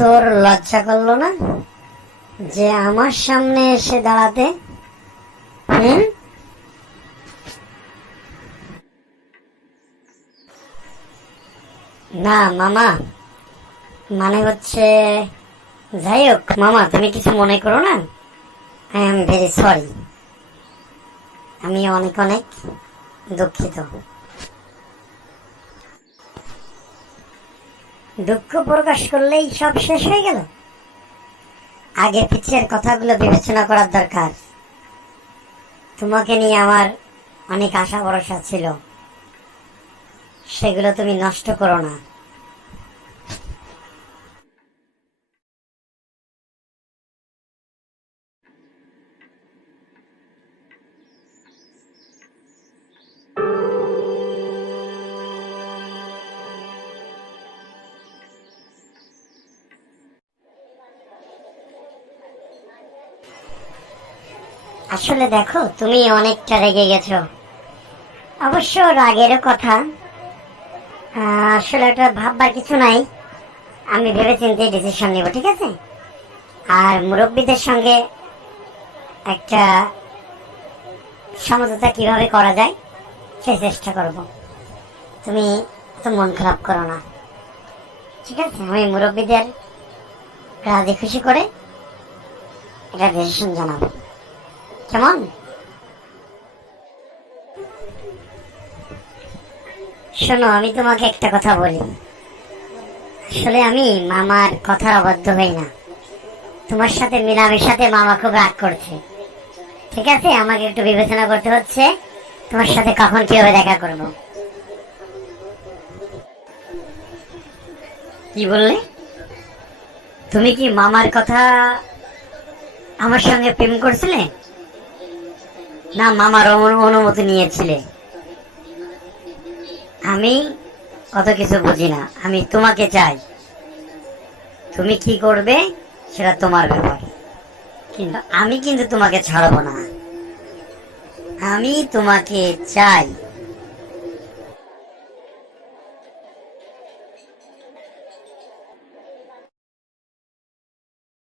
তোর লজ্জা করলো না যে আমার সামনে এসে দাঁড়াতে? হুম? না মামা, মানে হচ্ছে, যাই হোক মামা, তুমি কিছু মনে করো না। I am very sorry. আমি অনেক অনেক দুঃখিত। দুঃখ প্রকাশ করলেই সব শেষ হয়ে গেল? আগে পিছের কথাগুলো বিবেচনা করার দরকার। তোমাকে নিয়ে আমার অনেক আশা ভরসা ছিল, সেগুলো তুমি নষ্ট করো না। আসলে দেখো, তুমি অনেকটা রেগে গেছো। অবশ্য রাগেরও কথা, আসলে ওটা ভাববার কিছু নাই। আমি ভেবেচিন্তে ডিসিশন নিব, ঠিক আছে? আর মুরব্বীদের সঙ্গে একটা সমঝোতা কিভাবে করা যায় সেই চেষ্টা করব। তুমি এত মন খারাপ করো না, ঠিক আছে? আমি মুরব্বীদের রাজি খুশি করে একটা ডিসিশন জানাবো, কেমন? শোনো, আমি তোমাকে একটা কথা বলি। আসলে আমি মামার কথার অবাধ্য হই না। তোমার সাথে মিলামেশাতে মামা খুব রাগ করছে, ঠিক আছে? আমাকে একটু বিবেচনা করতে হচ্ছে তোমার সাথে কখন কিভাবে দেখা করব। কি বললে? তুমি কি মামার কথা আমার সঙ্গে প্রেম করছিলে, না মামার অনুমতি নিয়েছিলে? আমি কত কিছু বুঝি না, আমি তোমাকে চাই। তুমি কি করবে সেটা তোমার ব্যাপার, কিন্তু আমি কিন্তু তোমাকে ছাড়বো না। আমি তোমাকে চাই।